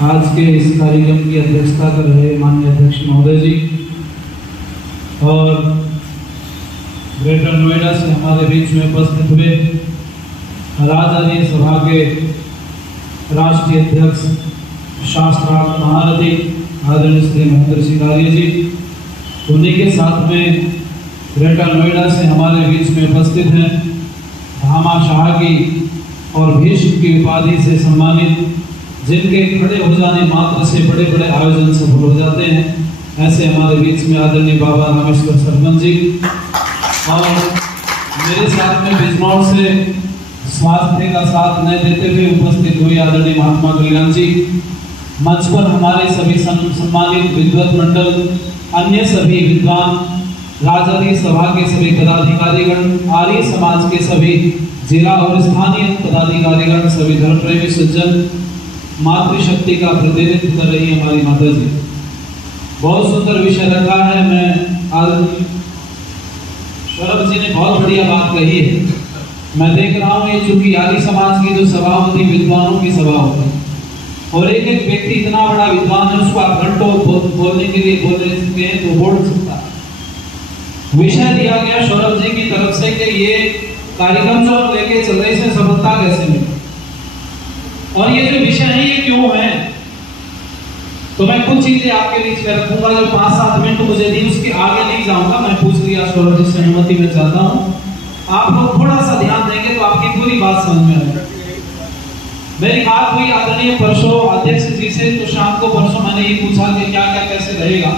आज के इस कार्यक्रम की अध्यक्षता कर रहे माननीय अध्यक्ष महोदय जी और ग्रेटर नोएडा से हमारे बीच में उपस्थित हुए राजधानी सभा के राष्ट्रीय अध्यक्ष शास्त्रार्थ महारथी आदरणीय श्री महेंद्र सिंह आर्य जी, उन्हीं के साथ में ग्रेटर नोएडा से हमारे बीच में उपस्थित हैं भामाशाह की और भीष्म की उपाधि से सम्मानित, जिनके खड़े हो जाने मात्र से बड़े बड़े आयोजन सफल हो जाते हैं, ऐसे हमारे बीच में आदरणीय बाबा रामेश्वर सरपंच जी और मेरे साथ में बिजनौर से स्वास्थ्य का साथ न देते हुए उपस्थित हुए आदरणीय महात्मा कल्याण जी, मंच पर हमारे सभी सम्मानित विद्वत मंडल, अन्य सभी विद्वान, राजधानी सभा के सभी पदाधिकारीगण, आर्य समाज के सभी जिला और स्थानीय पदाधिकारीगण, सभी धर्म प्रेमी सज्जन, मातृशक्ति का प्रतिनिधित्व कर रही है हमारी माता जी। बहुत सुंदर विषय रखा है। मैं आदरणीय सौरभ जी ने बहुत बढ़िया बात कही है। मैं देख रहा हूँ ये चूंकि आर्य समाज की जो सभा होती है विद्वानों की सभा होती है और एक एक व्यक्ति इतना बड़ा विद्वान है, उसको आप घंटों बोलने के लिए बोल सकते हैं तो बोल सकता है। विषय दिया गया सौरभ जी की तरफ से कि ये कार्यक्रम जो हम लेके चल रहे हैं सफलता कैसे मिले और ये जो विषय है ये क्यों है, तो मैं कुछ चीजें आपके बीच में रखूंगा जो 5-7 मिनट मुझे दी, उसके आगे नहीं जाऊंगा। मैं पूछ लिया सौरभ जी से अनुमति में चाहता हूँ, आप लोग थोड़ा सा ध्यान देंगे तो आपकी पूरी बात समझ में आएगी। मेरी बात हुई आदरणीय परसों अध्यक्ष जी से, तो शाम को परसों मैंने ये पूछा कि क्या क्या कैसे रहेगा,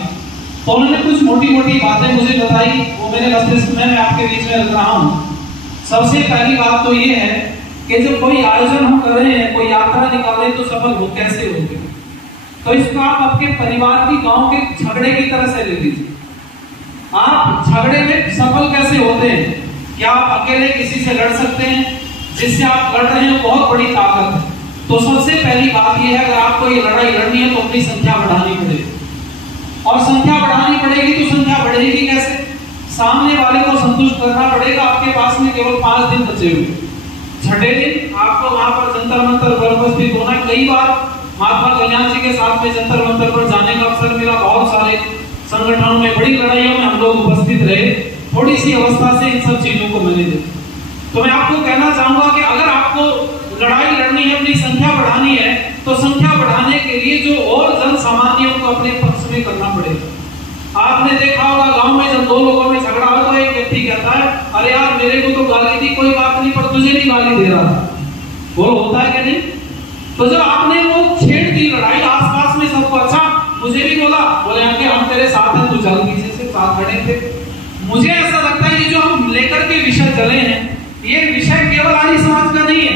तो उन्होंने कुछ मोटी मोटी बातें मुझे बताई, वो मेरे मस्तिष्क में मैं आपके बीच में रख रहा हूँ। सबसे पहली बात तो ये है कि जब कोई आयोजन हम कर रहे हैं, कोई यात्रा निकाले तो सफल हो कैसे होंगे, तो इसको आप आपके परिवार की गांव के झगड़े की तरह से ले लीजिए। आप झगड़े में सफल कैसे होते हैं? क्या आप अकेले किसी से लड़ सकते हैं? जिससे आप लड़ रहे हैं बहुत बड़ी ताकत है। तो सबसे पहली बात यह है, अगर आपको ये लड़ाई लड़नी है तो अपनी संख्या बढ़ानी पड़ेगी और संख्या बढ़ानी पड़ेगी तो संख्या बढ़ेगी कैसे? सामने वाले को संतुष्ट करना पड़ेगा। आपके पास में केवल 5 दिन बचे हुए, छठे दिन आपको वहां पर जंतर मंतर पर उपस्थित होना है। कई बार महात्मा कल्याण जी के साथ में जंतर मंतर पर जाने का अवसर मिला, बहुत सारे संगठनों में बड़ी लड़ाइयों में हम लोग उपस्थित रहे। थोड़ी सी अवस्था से इन सब चीजों को मैंने देखा। तो मैं आपको कहना चाहूंगा कि अगर आपको लड़ाई लड़नी है, अपनी संख्या बढ़ानी है, तो संख्या बढ़ाने के लिए जो और जन सामान्यों को अपने पक्ष में करना पड़ेगा। आपने देखा होगा गांव में जब 2 लोगों में झगड़ा हो तो एक व्यक्ति कहता है, अरे यार मेरे को तो गाली दी, कोई बात नहीं, पर तुझे नहीं गाली दे रहा था। वो होता है कि नहीं? तो जब आपने वो छेड़ दी लड़ाई आसपास में सबको, अच्छा मुझे भी बोला, बोले आके हम तेरे साथ हैं, तू चल, पीछे से साथ खड़े थे। मुझे ऐसा लगता है ये जो हम लेकर के विषय चले हैं, ये विषय केवल आर्य समाज का नहीं है।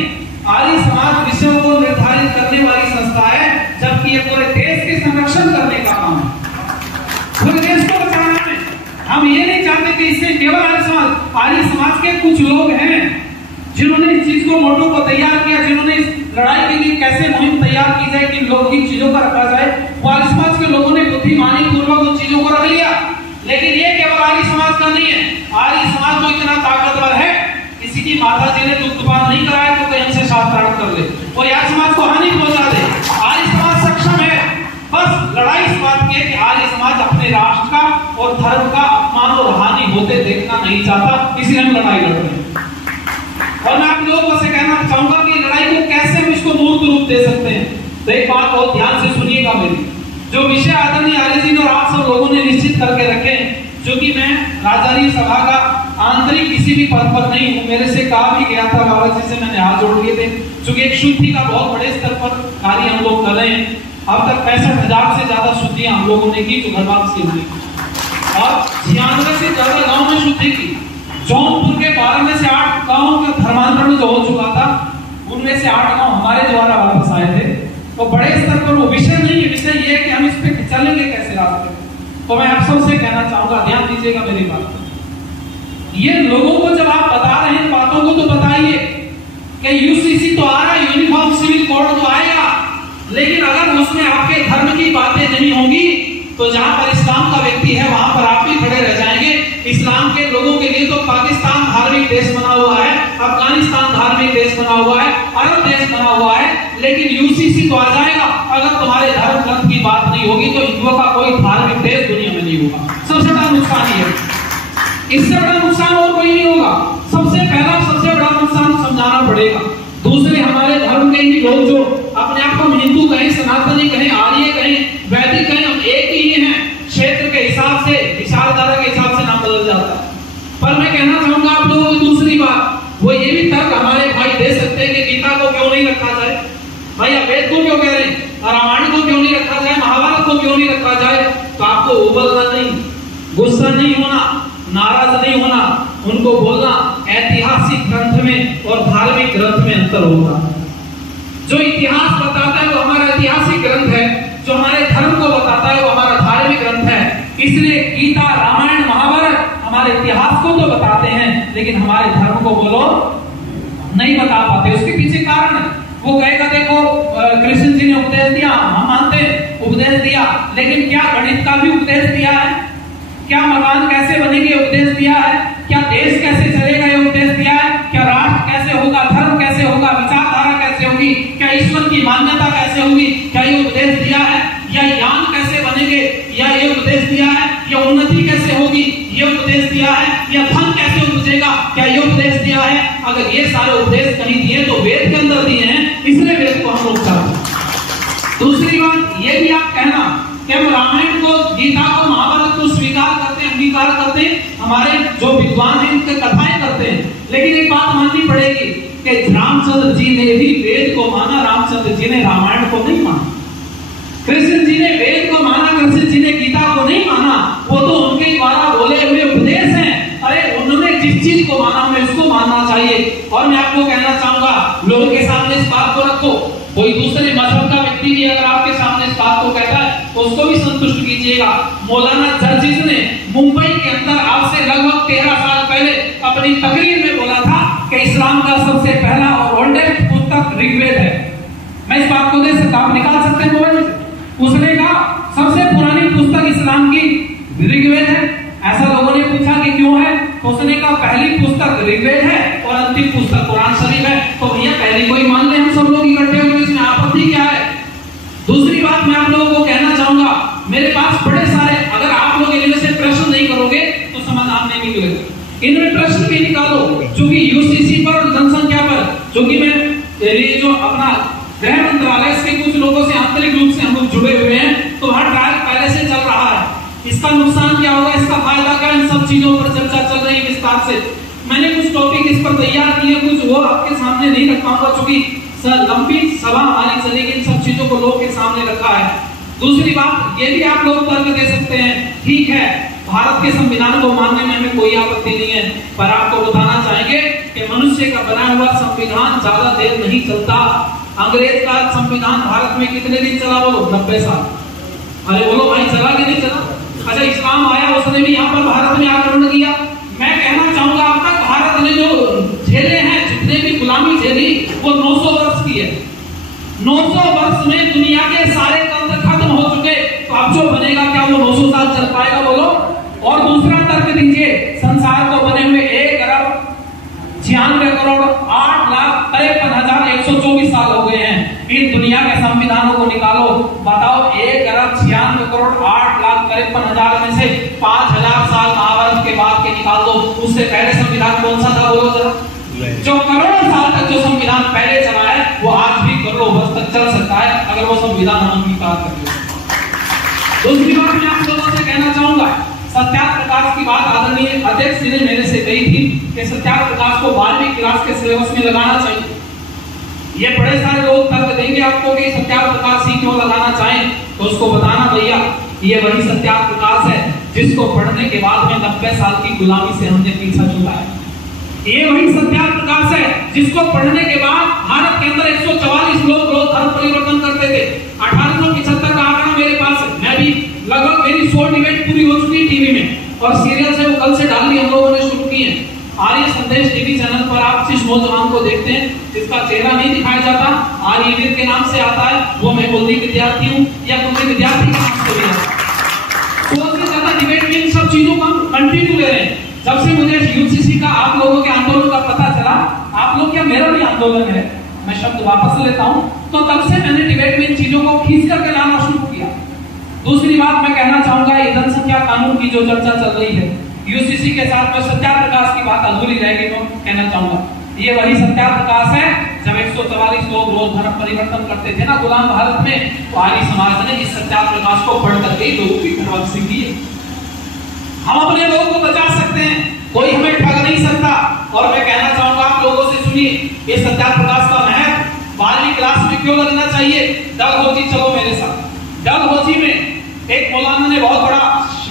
आर्य समाज विषयों को निर्धारित करने वाली संस्था है, जबकि ये पूरे देश के संरक्षण करने का काम है, पूरे देश को बचाना है। हम ये नहीं चाहते कि इससे केवल आर्य समाज के कुछ लोग हैं जिन्होंने इस चीज को मोटो को तैयार किया, जिन्होंने इस लड़ाई के लिए कैसे मुहिम तैयार की जाए, किन लोगों की चीजों का रखा जाए, वो आर्य समाज के लोगों ने बुद्धिमानी पूर्वक उन चीजों को रख लिया। लेकिन ये केवल आर्य समाज का नहीं है। आर्य समाज तो इतना ताकतवर है, किसी की माता जी ने दुग्धपान नहीं कराया तो कहीं से शास्त्रार्थ कर ले, वो आर्य समाज को हानि पहुंचा दे। आर्य समाज सक्षम है। बस लड़ाई इस बात की है कि आर्य समाज अपने राष्ट्र का और धर्म का अपमान और हानि होते देखना नहीं चाहता, इसलिए हम लड़ाई लड़ रहे हैं। और मैं आप लोगों से कहना चाहूंगा कि लड़ाई को कैसे हम इसको मूर्त रूप दे सकते हैं। तो एक बात बहुत ध्यान से सुनिएगा, मेरी जो विषय आदरणीय आर्य जी और आप सब लोगों ने निश्चित करके रखे, जो कि मैं राजधानी सभा का आंतरिक किसी भी पद पर नहीं हूं, मेरे से कहा भी गया था, बाबा जी से मैंने हाथ जोड़ लिए थे, क्योंकि एक शुद्धि का बहुत बड़े स्तर पर कार्य हम लोग कर रहे हैं। अब तक 65,000 से ज्यादा शुद्धियां हम लोगों ने की जो घरवाल से हुई और 96 से ज्यादा गाँव में शुद्धि की। जौनपुर के 12 में से 8 गाँव का धर्मांतरण जो हो चुका था, उनमें से 8 गाँव हमारे द्वारा वापस आए थे। तो बड़े स्तर पर वो विषय नहीं है, विषय ये है कि हम इस पे चलेंगे कैसे रास्ते। तो मैं आप सबसे कहना चाहूंगा, ध्यान दीजिएगा मेरी बात। ये लोगों को जब आप बता रहे हैं बातों को तो बताइए कि यूसीसी तो आ रहा है, यूनिफॉर्म सिविल कोड तो आएगा, लेकिन अगर उसमें आपके धर्म की बातें नहीं होंगी तो जहां पर इस्लाम का व्यक्ति है वहां पर आप भी खड़े रह जाएंगे। इस्लाम के लोगों के लिए तो पाकिस्तान धार्मिक देश बना हुआ है, अफगानिस्तान धार्मिक देश बना हुआ है, अरब देश बना हुआ है, लेकिन यूसीसी तो आ जाएगा अगर तुम्हारे धर्म ग्रंथ की बात नहीं होगी तो हिंदुओं का कोई धार्मिक देश दुनिया में नहीं होगा। सबसे बड़ा नुकसान ये है, इससे बड़ा नुकसान और कोई नहीं होगा। सबसे पहला सबसे बड़ा नुकसान समझाना पड़ेगा। दूसरे हमारे धर्म के ही लोग जो अपने आप को हिंदू कहें, सनातनी कहें, आर्य कहें, वैदिक कहें, हम एक ही हैं। क्षेत्र के हिसाब से, विचारधारा के हिसाब से नाम बदल जाता है। पर मैं कहना चाहूंगा आप लोगों को दूसरी बात, वो ये भी तर्क हमारे भाई दे सकते हैं कि गीता को क्यों नहीं रखा जाए, भाई आप वेद को क्यों कह रहे हैं, रामायण को क्यों नहीं रखा जाए, महाभारत को क्यों नहीं रखा जाए। तो आपको उबलना नहीं, गुस्सा नहीं होना, नाराज नहीं होना, उनको बोलना ऐतिहासिक ग्रंथ में और धार्मिक ग्रंथ में अंतर होगा। जो इतिहास बताता है वो हमारा ऐतिहासिक ग्रंथ है, जो हमारे धर्म को बताता है वो हमारा धार्मिक ग्रंथ है। इसलिए गीता, रामायण, महाभारत हमारे इतिहास को तो बताते हैं लेकिन हमारे धर्म को बोलो नहीं बता पाते। उसके पीछे कारण है, वो कहेगा देखो कृष्ण जी ने उपदेश दिया, हम मानते हैं उपदेश दिया, लेकिन क्या गणित का भी उपदेश दिया है, क्या मकान कैसे बनेंगे उपदेश दिया है, क्या देश कैसे चलेगा ये उपदेश दिया है, क्या राष्ट्र कैसे होगा, धर्म कैसे होगा, विचारधारा कैसे होगी, क्या ईश्वर की मान्यता कैसे होगी, क्या ये उपदेश दिया है, या यान कैसे बनेंगे, या ये उपदेश दिया है, या उन्नति कैसे होगी ये उपदेश दिया है, या धन कैसे उपजेगा क्या ये उपदेश दिया है। अगर ये सारे उपदेश कहीं दिए तो वेद के अंदर दिए हैं, इसलिए वेद को हम लोग चाहते। दूसरी बात ये भी आप कहना कि हम रामायण को, गीता को, महाभारत को स्वीकार करते हैं, अंगीकार करते हैं, हमारे जो विद्वान हैं इनकी कथाएं करते हैं, लेकिन एक बात माननी पड़ेगी कि रामचंद्र जी ने भी वेद को माना, रामचंद्र जी ने रामायण को नहीं माना। कृष्ण जी ने वेद को माना, कृष्ण जी ने गीता को नहीं माना, वो तो उनके द्वारा बोले हुए उपदेश हैं। अरे उन्होंने जिस चीज को माना हमें उसको मानना चाहिए। और मैं आपको कहना चाहूंगा लोगों के सामने इस बात को रखो, कोई दूसरे मजहब का व्यक्ति भी अगर आपके सामने इस बात को कहता है तो उसको भी संतुष्ट कीजिएगा। मौलाना जर्जिस ने मुंबई के अंदर आज से लगभग 13 साल पहले अपनी तकरीर में बोला था कि इस्लाम का सबसे पहला और ओल्डेस्ट पुस्तक ऋग्वेद है। मैं इस बात को दे सकता, आप निकाल सकते हैं मोबाइल से। उसने कहा सबसे पुरानी पुस्तक इस्लाम की ऋग्वेद है। ऐसा लोगों ने पूछा कि क्यों है, तो उसने कहा पहली पुस्तक ऋग्वेद है और अंतिम पुस्तक कुरान शरीफ है। तो भैया पहली को ही मान ले, हम सब लोग इकट्ठे होकर, इसमें आपत्ति क्या है। दूसरी बात मैं आप लोगों को कहना चाहूंगा, मेरे पास बड़े सारे, अगर आप लोग इनमें से प्रश्न नहीं करोगे तो समाधान नहीं निकलेगा। इनमें प्रश्न भी निकालो, चूंकि यूसीसी पर और जनसंख्या पर, चूंकि मैं ये जो अपना गृह मंत्रालय के कुछ लोगों से आंतरिक रूप से हम लोग जुड़े हुए हैं, तो वहां ट्रायल पहले से चल रहा है। इसका नुकसान क्या होगा, इसका फायदा क्या, इन सब चीजों पर चर्चा चल रही है विस्तार से। मैंने कुछ टॉपिक इस पर तैयार किए, कुछ वो आपके सामने नहीं रख पाऊंगा चूंकि लंबी सभा हमारी चलेगी, इन सब चीजों को लोगों के सामने रखा है। दूसरी बात ये भी आप लोग तर्क दे सकते हैं, ठीक है भारत के संविधान को मानने में हमें कोई आपत्ति नहीं है, पर आपको बताना चाहेंगे कि मनुष्य का बना हुआ संविधान ज्यादा देर नहीं चलता। अंग्रेज का संविधान भारत में कितने दिन चला, बोलो 90 साल। अरे बोलो भाई चला कि नहीं चला। अच्छा इस्लाम आया, उसने भी यहाँ पर भारत में आक्रमण किया। मैं कहना चाहूंगा अब तक भारत ने जो झेले हैं, जितने भी गुलामी झेली, वो 900 वर्ष की है। 900 वर्ष में दुनिया के सारे तंत्र खत्म हो चुके, तो अब जो बनेगा क्या वो 900 साल चल पाएगा, बोलो। और दूसरा तर्क दीजिए, संसार को बने हुए 1 अरब 96 करोड़ 8,53,124 साल हो गए हैं। इन दुनिया के संविधानों को निकालो, बताओ 1 अरब 96 करोड़ 8,53,000 में से 5,000 साल महाभारत के बाद के निकाल दो, उससे पहले संविधान कौन सा था बोलो जरा। जो करोड़ों साल तक जो संविधान पहले चला है वो आज भी करोड़ों वर्ष तक चल सकता है अगर वो संविधान हम अंगीकार करते। दूसरी बात मैं आप लोगों से कहना चाहूंगा, सत्याग्रह प्रकाश की बात आदरणीय अध्यक्ष जी ने मेरे से कही थी कि सत्याग्रह प्रकाश को 12वीं क्लास के सिलेबस में लगाना चाहिए। ये बड़े सारे लोग तर्क देंगे आपको कि सत्याग्रह प्रकाश ही क्यों लगाना चाहें, तो उसको बताना भैया ये वही सत्याग्रह प्रकाश है जिसको पढ़ने के बाद में 90 साल की गुलामी से हमने पीछा छुड़ाया। ये वही सत्याग्रह प्रकाश है जिसको पढ़ने के बाद भारत के अंदर 144 लोग रोज धर्म परिवर्तन करते थे। 1875 का आंकड़ा मेरे पास है, मैं भी लगभग मेरी 100 डिबेट पूरी हो चुकी है टीवी में, और सीरियल से वो कल से डालनी हम लोगों ने शुरू की है। आर्य संदेश टीवी चैनल पर आप जिस नौजवान को देखते हैं जिसका चेहरा नहीं दिखाया जाता, आर्यवीर के नाम से आता है, वो मैं कुलदीप विद्यार्थी हूँ या कुलदीप विद्यार्थी के नाम से भी आता है। 100 से ज्यादा डिबेट में इन सब चीजों को हम कंटिन्यू ले रहे हैं। जब से मुझे यूसीसी का आप लोगों के आंदोलन का पता चला, आप लोग क्या मेरा भी आंदोलन है, मैं शब्द वापस लेता हूं, तो तब से मैंने डिबेट में इन चीजों को खींच करके लाना शुरू किया। दूसरी बात मैं कहना चाहूंगा, ये जनसंख्या कानून की जो चर्चा चल रही है, यूसीसी के साथ में सत्याप्रकाश की बात अधूरी रहेगी तो कहना चाहूंगा, ये वही सत्याप्रकाश है जब 144 लोग रोज धर्म परिवर्तन करते थे ना गुलाम भारत में, तो आर्य समाज ने इस सत्याप्रकाश को पढ़ करके लोगों की वापसी की। हम अपने लोगों को बचा सकते हैं, कोई हमें ठग नहीं सकता। और मैं कहना चाहूंगा आप लोगों से, सुनिए, ये सत्याप्रकाश का महत्व 12वीं क्लास में क्यों लगना चाहिए। डलहौजी चलो मेरे साथ। डलहौजी में एक मौलाना ने बहुत बड़ा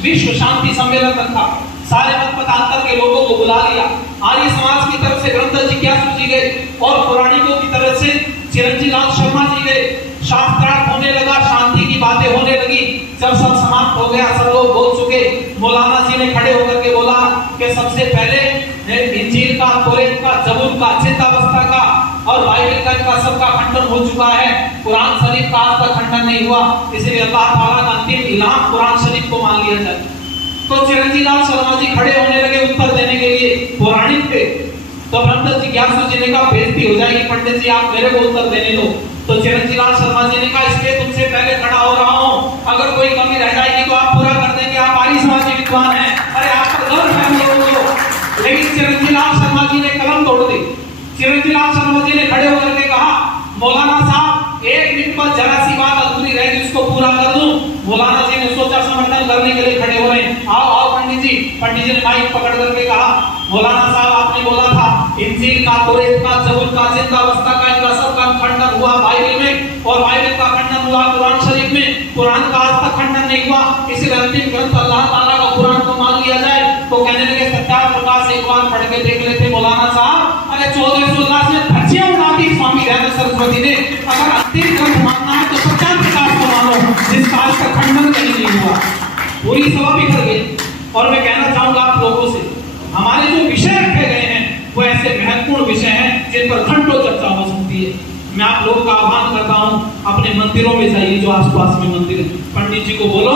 विश्व शांति सम्मेलन रखा, सारे मत मतांतर के लोगों को बुला लिया। आर्य समाज की तरफ से ग्रंथ जिज्ञासु जी गए और पौराणिकों की तरफ से चिरंजीव लाल शर्मा जी गए। शास्त्रार्थ होने लगा, शांति की बातें होने लगी। जब सब समाप्त हो गया, सब लोग बोल चुके, मौलाना जी ने खड़े होकर के बोला कि सबसे पहले इंजील का, तौरात का, जबूर का, चित्तावस्था का और बाइबल का इनका सबका खंडन हो चुका है। कुरान शरीफ का आज तक खंडन नहीं हुआ, इसलिए अल्लाह ताला का अंतिम इलाम कुरान शरीफ को मान लिया जाए। तो चिरंजीव लाल शर्मा जी खड़े होने लगे उत्तर देने के लिए पौराणिक पे। तो ब्रह्मदत्त जिज्ञासु जी ने कहा बेइज्जती हो जाएगी पंडित जी, आप मेरे को उत्तर देने दो। तो चिरंजीव लाल शर्मा जी ने कहा इसलिए तुमसे पहले खड़ा हो रहा हूं, अगर कोई कमी रह जाएगी तो आप पूरा कर देंगे, आप आर्य समाजी विद्वान हैं, अरे आप पर गर्व है हम लोगों को। लेकिन चिरंजीव लाल शर्मा जी ने कलम तोड़ दी। चिरंजीव लाल शर्मा जी ने खड़े होकर के कहा मौलाना साहब 1 मिनट पर जरा सी बात अधूरी रहेगी, उसको पूरा कर दूं। मौलाना जी ने सोचा समर्थन करने के लिए खड़े हो रहे, आओ आओ पंडित जी। पंडित जी ने माइक पकड़ करके कहा मौलाना साहब आपने बोला था इंजील का, तौरात का, जबूर का, चित्तावस्था का, इनका सबका खंडन हुआ बाइबल में और बाइबल का खंडन हुआ कुरान शरीफ में, कुरान का आज तक खंडन नहीं हुआ, इसलिए अंतिम ग्रंथ अल्लाह ताला का कुरान को मान लिया जाए। तो कहने लगे सत्याप्रकाश एक बार पढ़ के देख लेते मौलाना साहब। अरे 1416 में धज्जियां उड़ा दी स्वामी दयानंद सरस्वती ने। अगर अंतिम ग्रंथ मानना है तो सत्याप्रकाश को मानो, जिसका आज तक खंडन कहीं नहीं हुआ। पूरी सभा बिखर गई। और मैं कहना चाहूंगा आप लोगों से, हमारे जो विषय रखे गए हैं वो ऐसे महत्वपूर्ण विषय हैं जिन पर घंटों चर्चा हो सकती है। मैं आप लोगों का आह्वान करता हूं, अपने मंदिरों में जाइए, जो आसपास में मंदिर है, पंडित जी को बोलो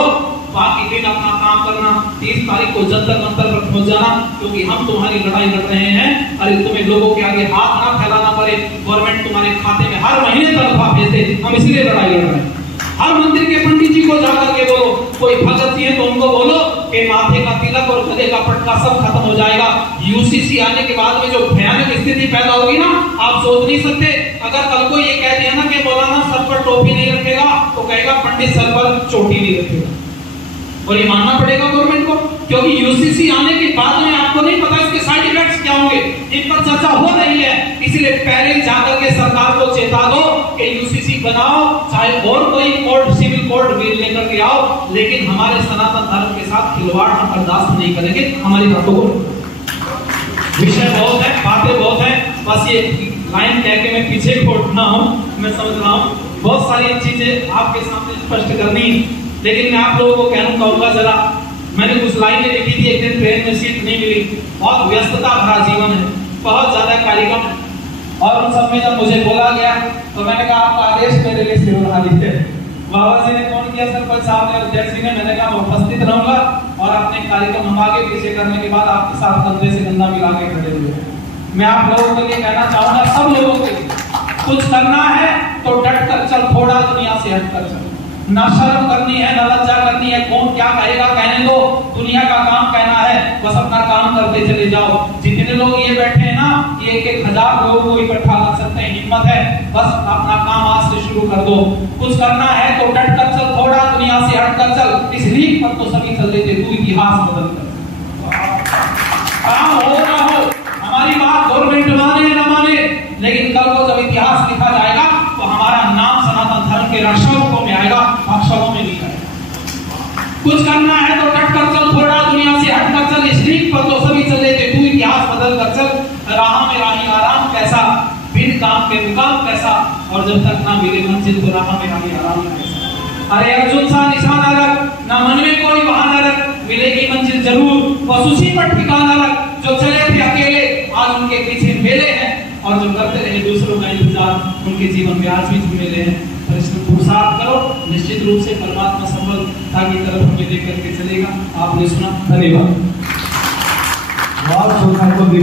बाकी दिन अपना काम करना, 30 तारीख को जंतर मंतर पर पहुंच जाना, क्योंकि हम तुम्हारी लड़ाई लड़ रहे हैं। अरे तुम्हें लोगों के आगे हाथ ना फैलाना पड़े, गवर्नमेंट तुम्हारे खाते में हर महीने तनख्वाह भेजते, हम इसलिए लड़ाई लड़ रहे हैं। हर मंदिर के पंडित जी को जाकर के बोलो, कोई भगत जी है तो उनको बोलो कि माथे का तिलक और गले का पटका सब खत्म हो जाएगा। यूसीसी आने के बाद में जो भयानक स्थिति पैदा होगी ना, आप सोच नहीं सकते। अगर कल को ये कह दिया ना कि मौलाना सर पर टोपी नहीं रखेगा, तो कहेगा पंडित सर पर चोटी नहीं रखेगा, और ये मानना पड़ेगा गवर्नमेंट को, क्योंकि यूसीसी आने के बाद में आपको नहीं पता इसके साइड इफेक्ट्स क्या होंगे, इन पर चर्चा हो रही है। इसलिए पहले जाकर के सरकार को चेता दो कि यूसीसी बनाओ, चाहे और कोई कोड, सिविल कोड बिल लेकर के आओ, लेकिन हमारे सनातन धर्म के साथ खिलवाड़ हम बर्दाश्त नहीं करेंगे। हमारी बातों को, विषय बहुत है, बातें बहुत है, बस ये लाइन कह के मैं पीछे छोड़ना हूं, मैं समझ रहा हूं बहुत सारी चीजें आपके सामने स्पष्ट करनी, लेकिन मैं आप लोगों को कहूंगा जरा, मैंने कुछ लाइनें लिखी थी, एक दिन ट्रेन में सीट नहीं मिली, बहुत व्यस्तता भरा जीवन है, बहुत ज्यादा कार्यक्रम है, और उन सब में जब मुझे बोला गया तो मैंने कहा आपका आदेश मेरे लिए सिर उठा दीजिए। बाबा जी ने फोन किया, सरपंच साहब ने, अध्यक्ष जी ने, मैंने कहा मैं उपस्थित रहूंगा और अपने कार्यक्रम हम आगे पीछे करने के बाद आपके साथ कंधे से कंधा मिला के खड़े हुए। मैं आप लोगों के लिए कहना चाहूंगा, सब लोगों के लिए कुछ करना है तो डट कर चल, थोड़ा दुनिया से हट कर चल, ना शर्म करनी है, ना लज्जा करनी है, कौन क्या कहेगा कहने दो, दुनिया का काम कहना है, बस अपना काम करते चले जाओ। जितने लोग ये बैठे हैं ना, ये 1,000 लोगों को इकट्ठा कर सकते हैं, हिम्मत है, बस अपना काम आज से शुरू कर दो। कुछ करना है तो डट कर चल, थोड़ा दुनिया से हट कर चल, इस लीग पर तो सभी चल देते, तू इतिहास बदल कर। काम हो ना हो, हमारी बात गवर्नमेंट माने ना माने, लेकिन कल को जब इतिहास लिखा जाएगा तो हमारा नाम सनातन धर्म के रक्षकों में आएगा, अक्षरों में लिखा है। कुछ करना है तो डट कर चल, थोड़ा दुनिया से हट कर चल, इस लीग पर तो सभी चल देते, तू इतिहास बदल कर चल। राह में राही आराम कैसा, बिन काम के मुकाम कैसा, और जब तक ना मिले मंजिल तो राह में राही आराम कैसा। अरे अर्जुन सा निशाना रख, ना मन में कोई बहाना रख, मिलेगी मंजिल जरूर, बस उसी पर ठिकाना रख। जो चले थे अकेले आज उनके पीछे मेले हैं, और जो करते रहे दूसरों का इंतजार उनके जीवन में आज भी झमेले हैं। परिश्रम पुरुषार्थ करो, निश्चित रूप से परमात्मा सफलता की तरफ हमें लेकर के चलेगा। आपने सुना, धन्यवाद। और सुनने को भी